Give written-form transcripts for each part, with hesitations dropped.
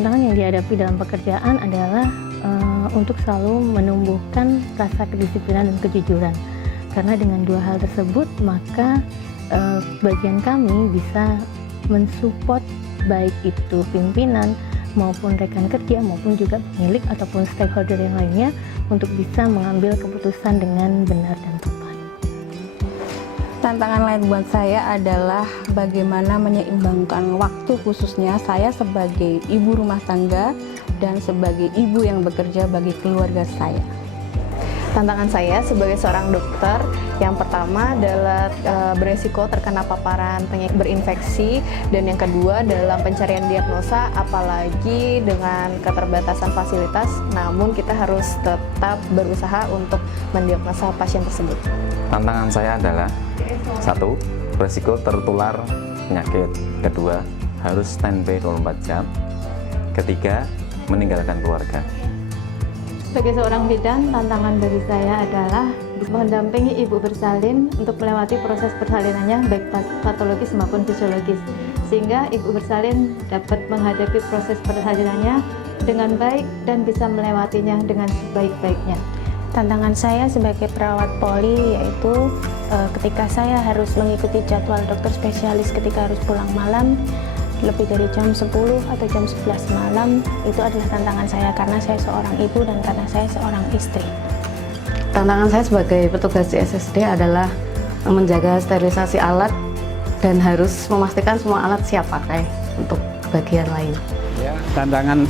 Tantangan yang dihadapi dalam pekerjaan adalah untuk selalu menumbuhkan rasa kedisiplinan dan kejujuran. Karena dengan dua hal tersebut, maka bagian kami bisa mensupport baik itu pimpinan maupun rekan kerja maupun juga pemilik ataupun stakeholder yang lainnya untuk bisa mengambil keputusan dengan benar dan tepat. Tantangan lain buat saya adalah bagaimana menyeimbangkan waktu, khususnya saya sebagai ibu rumah tangga dan sebagai ibu yang bekerja bagi keluarga saya. Tantangan saya sebagai seorang dokter, yang pertama adalah beresiko terkena paparan penyakit berinfeksi, dan yang kedua dalam pencarian diagnosa, apalagi dengan keterbatasan fasilitas, namun kita harus tetap berusaha untuk mendiagnosa pasien tersebut. Tantangan saya adalah: 1. Beresiko tertular penyakit. 2. Harus standby 24 jam. 3. Meninggalkan keluarga. Sebagai seorang bidan, tantangan bagi saya adalah mendampingi ibu bersalin untuk melewati proses persalinannya baik patologis maupun fisiologis, sehingga ibu bersalin dapat menghadapi proses persalinannya dengan baik dan bisa melewatinya dengan sebaik-baiknya. Tantangan saya sebagai perawat poli yaitu ketika saya harus mengikuti jadwal dokter spesialis ketika harus pulang malam lebih dari jam 10 atau jam 11 malam, itu adalah tantangan saya karena saya seorang ibu dan karena saya seorang istri. Tantangan saya sebagai petugas di SSD adalah menjaga sterilisasi alat dan harus memastikan semua alat siap pakai untuk bagian lain. Ya, tantangan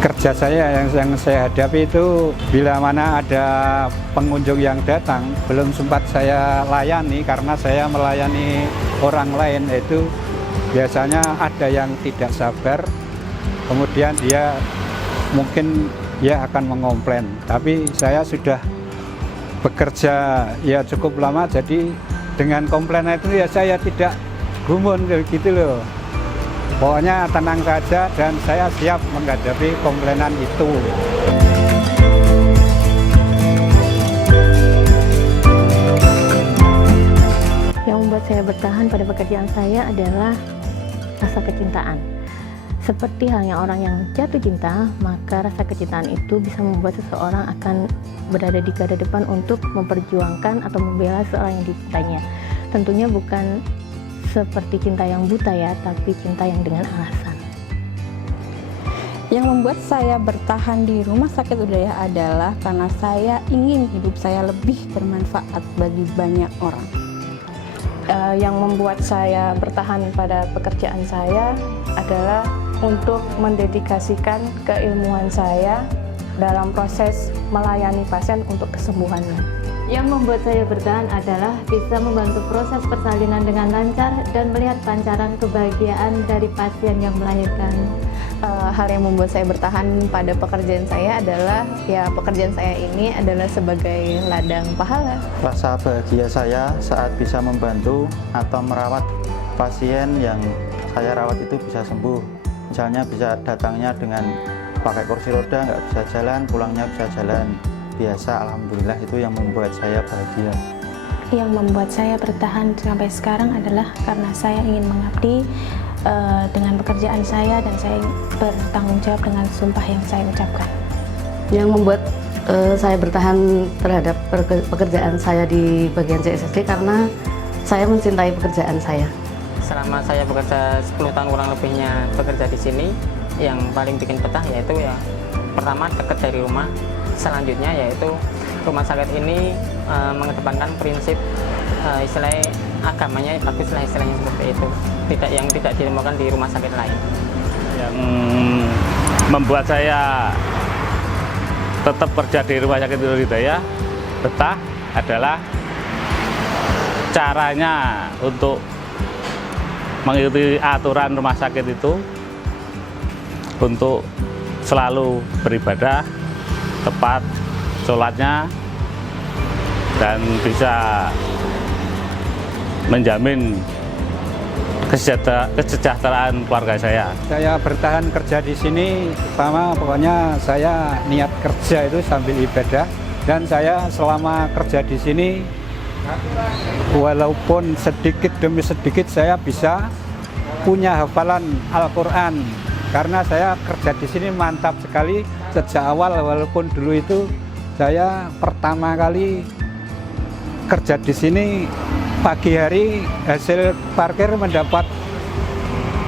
kerja saya yang saya hadapi itu bila mana ada pengunjung yang datang belum sempat saya layani karena saya melayani orang lain, itu biasanya ada yang tidak sabar, kemudian dia mungkin akan mengomplain, tapi saya sudah bekerja cukup lama, jadi dengan komplain itu saya tidak gumun gitu loh. Pokoknya tenang saja dan saya siap menghadapi komplainan itu. Yang membuat saya bertahan pada pekerjaan saya adalah rasa kecintaan. Seperti halnya orang yang jatuh cinta, maka rasa kecintaan itu bisa membuat seseorang akan berada di garda depan untuk memperjuangkan atau membela seorang yang dicintainya. Tentunya bukan seperti cinta yang buta ya, tapi cinta yang dengan alasan. Yang membuat saya bertahan di rumah sakit Udayah adalah karena saya ingin hidup saya lebih bermanfaat bagi banyak orang. Yang membuat saya bertahan pada pekerjaan saya adalah untuk mendedikasikan keilmuan saya dalam proses melayani pasien untuk kesembuhannya. Yang membuat saya bertahan adalah bisa membantu proses persalinan dengan lancar dan melihat pancaran kebahagiaan dari pasien yang melahirkan. Hal yang membuat saya bertahan pada pekerjaan saya adalah pekerjaan saya ini adalah sebagai ladang pahala. Rasa bahagia saya saat bisa membantu atau merawat pasien yang saya rawat itu bisa sembuh. Misalnya bisa datangnya dengan pakai kursi roda, nggak bisa jalan, pulangnya bisa jalan biasa. Alhamdulillah, itu yang membuat saya bahagia. Yang membuat saya bertahan sampai sekarang adalah karena saya ingin mengabdi dengan pekerjaan saya dan saya bertanggung jawab dengan sumpah yang saya ucapkan. Yang membuat saya bertahan terhadap pekerjaan saya di bagian CSSD karena saya mencintai pekerjaan saya. Selama saya bekerja 10 tahun kurang lebihnya bekerja di sini, yang paling bikin betah yaitu pertama dekat dari rumah, selanjutnya yaitu rumah sakit ini mengedepankan prinsip istilahnya agamanya bagus lah, istilahnya seperti itu, yang tidak ditemukan di rumah sakit lain. Yang membuat saya tetap kerja di rumah sakit Hidayah betah adalah caranya untuk mengikuti aturan rumah sakit itu untuk selalu beribadah tepat sholatnya dan bisa menjamin kesejahteraan keluarga saya. Saya bertahan kerja di sini, pertama pokoknya saya niat kerja itu sambil ibadah, dan saya selama kerja di sini walaupun sedikit demi sedikit saya bisa punya hafalan Al-Quran karena saya kerja di sini mantap sekali sejak awal, walaupun dulu itu saya pertama kali kerja di sini pagi hari hasil parkir mendapat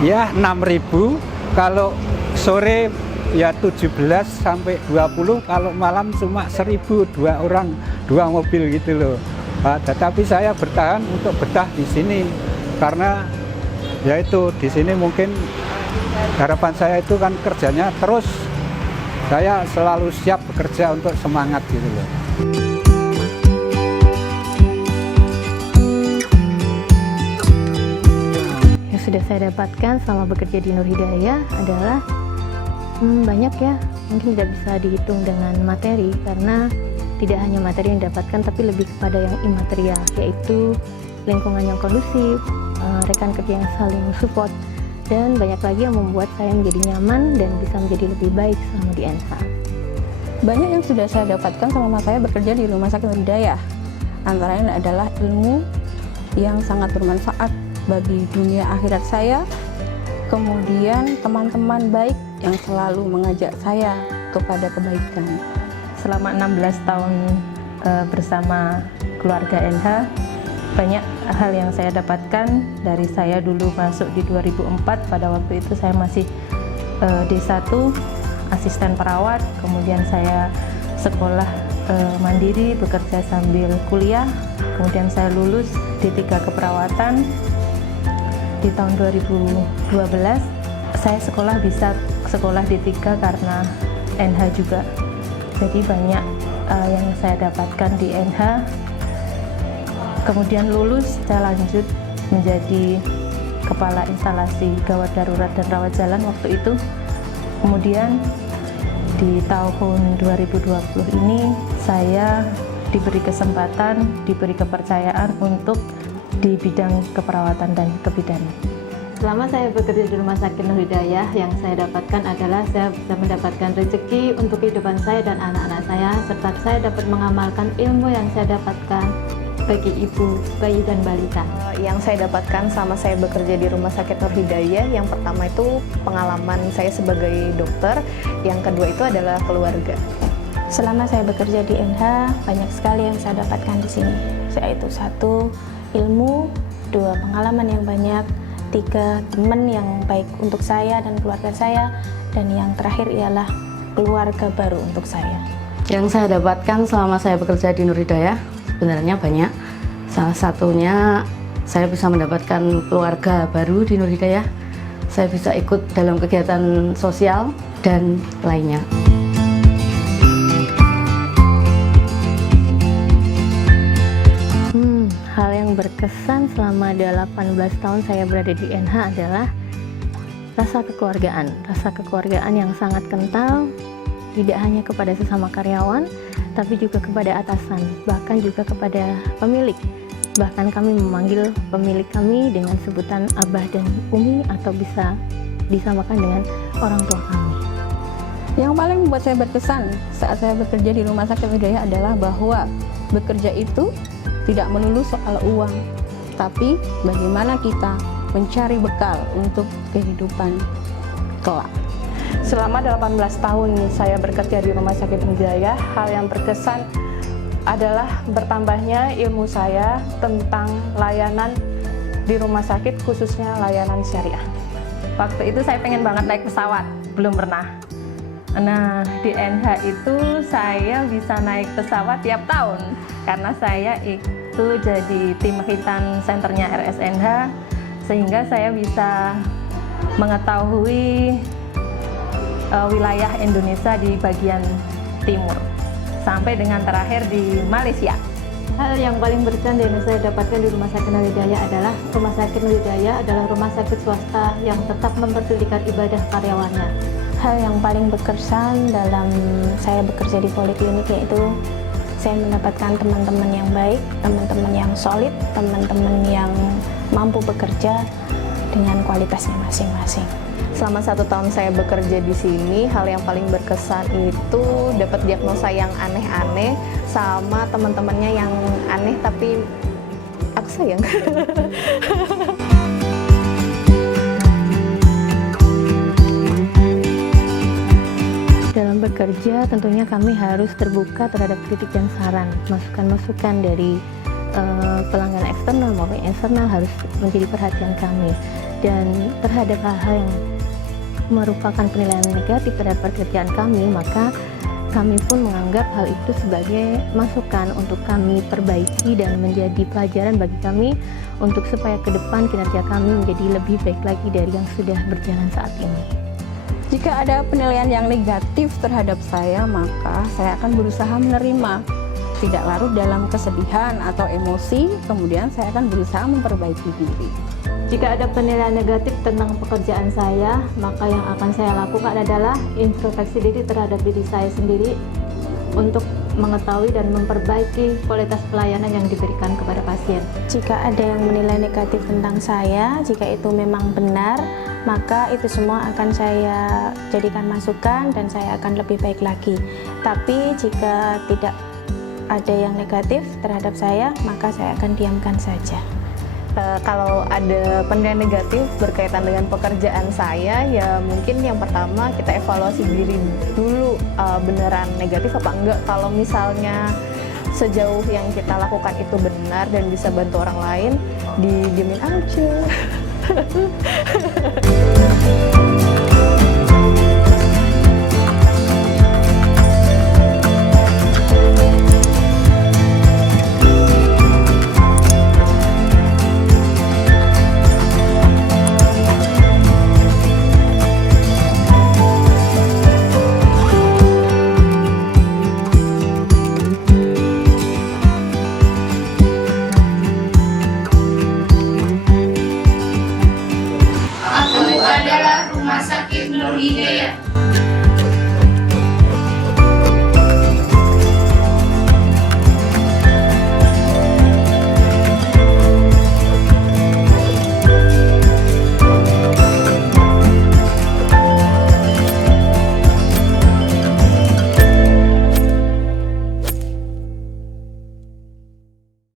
ya 6.000, kalau sore ya 17 sampai 20, kalau malam cuma 1.000, 2 orang 2 mobil gitu loh. Tetapi saya bertahan untuk betah di sini karena yaitu di sini mungkin harapan saya itu kan kerjanya terus, saya selalu siap bekerja untuk semangat gitu loh. Yang sudah saya dapatkan selama bekerja di Nur Hidayah adalah banyak ya, mungkin tidak bisa dihitung dengan materi, karena tidak hanya materi yang didapatkan tapi lebih kepada yang imaterial, yaitu lingkungan yang kondusif, rekan kerja yang saling support, dan banyak lagi yang membuat saya menjadi nyaman dan bisa menjadi lebih baik selama di NH. Banyak yang sudah saya dapatkan selama saya bekerja di Rumah Sakit Nur Hidayah. Antara lain adalah ilmu yang sangat bermanfaat bagi dunia akhirat saya, kemudian teman-teman baik yang selalu mengajak saya kepada kebaikan. Selama 16 tahun bersama keluarga NH, banyak hal yang saya dapatkan. Dari saya dulu masuk di 2004, pada waktu itu saya masih D1, asisten perawat, kemudian saya sekolah mandiri, bekerja sambil kuliah, kemudian saya lulus D3 keperawatan. Di tahun 2012 saya bisa sekolah D3 karena NH juga. Jadi banyak yang saya dapatkan di NH. Kemudian lulus, saya lanjut menjadi kepala instalasi gawat darurat dan rawat jalan waktu itu. Kemudian di tahun 2020 ini saya diberi kesempatan, diberi kepercayaan untuk di bidang keperawatan dan kebidanan. Selama saya bekerja di Rumah Sakit Nur Hidayah, yang saya dapatkan adalah saya bisa mendapatkan rezeki untuk kehidupan saya dan anak-anak saya, serta saya dapat mengamalkan ilmu yang saya dapatkan bagi ibu, bayi, dan balita. Yang saya dapatkan selama saya bekerja di Rumah Sakit Nur Hidayah, yang pertama itu pengalaman saya sebagai dokter, yang kedua itu adalah keluarga. Selama saya bekerja di NH, banyak sekali yang saya dapatkan di sini, yaitu 1, ilmu, 2, pengalaman yang banyak, 3, teman yang baik untuk saya dan keluarga saya, dan yang terakhir ialah keluarga baru untuk saya. Yang saya dapatkan selama saya bekerja di Nur Hidayah sebenarnya banyak. Salah satunya saya bisa mendapatkan keluarga baru di Nur Hidayah, saya bisa ikut dalam kegiatan sosial dan lainnya. Hal yang berkesan selama 18 tahun saya berada di NH adalah rasa kekeluargaan yang sangat kental, tidak hanya kepada sesama karyawan, tapi juga kepada atasan, bahkan juga kepada pemilik. Bahkan kami memanggil pemilik kami dengan sebutan Abah dan Umi, atau bisa disamakan dengan orang tua kami. Yang paling membuat saya berkesan saat saya bekerja di Rumah Sakit Nur Hidayah adalah bahwa bekerja itu tidak melulu soal uang, tapi bagaimana kita mencari bekal untuk kehidupan kelak. Selama 18 tahun saya bekerja di Rumah Sakit Nur Hidayah, hal yang berkesan adalah bertambahnya ilmu saya tentang layanan di rumah sakit, khususnya layanan syariah. Waktu itu saya pengen banget naik pesawat, belum pernah. Nah, di NH itu saya bisa naik pesawat tiap tahun karena saya itu jadi tim hitan senternya RSNH, sehingga saya bisa mengetahui wilayah Indonesia di bagian timur sampai dengan terakhir di Malaysia. Hal yang paling berkesan yang saya dapatkan di Rumah Sakit Nur Hidayah adalah Rumah Sakit Nur Hidayah adalah rumah sakit swasta yang tetap memperdulikan ibadah karyawannya. Hal yang paling berkesan dalam saya bekerja di poliklinik yaitu saya mendapatkan teman-teman yang baik, teman-teman yang solid, teman-teman yang mampu bekerja dengan kualitasnya masing-masing. Selama 1 tahun saya bekerja di sini, hal yang paling berkesan itu dapat diagnosa yang aneh-aneh sama teman-temannya yang aneh tapi aku sayang. bekerja tentunya kami harus terbuka terhadap kritik dan saran, masukan-masukan dari pelanggan eksternal maupun internal harus menjadi perhatian kami. Dan terhadap hal-hal yang merupakan penilaian negatif terhadap pekerjaan kami, maka kami pun menganggap hal itu sebagai masukan untuk kami perbaiki dan menjadi pelajaran bagi kami untuk supaya ke depan kinerja kami menjadi lebih baik lagi dari yang sudah berjalan saat ini. Jika ada penilaian yang negatif terhadap saya, maka saya akan berusaha menerima. Tidak larut dalam kesedihan atau emosi, kemudian saya akan berusaha memperbaiki diri. Jika ada penilaian negatif tentang pekerjaan saya, maka yang akan saya lakukan adalah introspeksi diri terhadap diri saya sendiri untuk mengetahui dan memperbaiki kualitas pelayanan yang diberikan kepada pasien. Jika ada yang menilai negatif tentang saya, jika itu memang benar, maka itu semua akan saya jadikan masukan dan saya akan lebih baik lagi. Tapi jika tidak ada yang negatif terhadap saya, maka saya akan diamkan saja. Kalau ada penilaian negatif berkaitan dengan pekerjaan saya, ya mungkin yang pertama kita evaluasi diri dulu, beneran negatif apa enggak. Kalau misalnya sejauh yang kita lakukan itu benar dan bisa bantu orang lain, didiemin aja.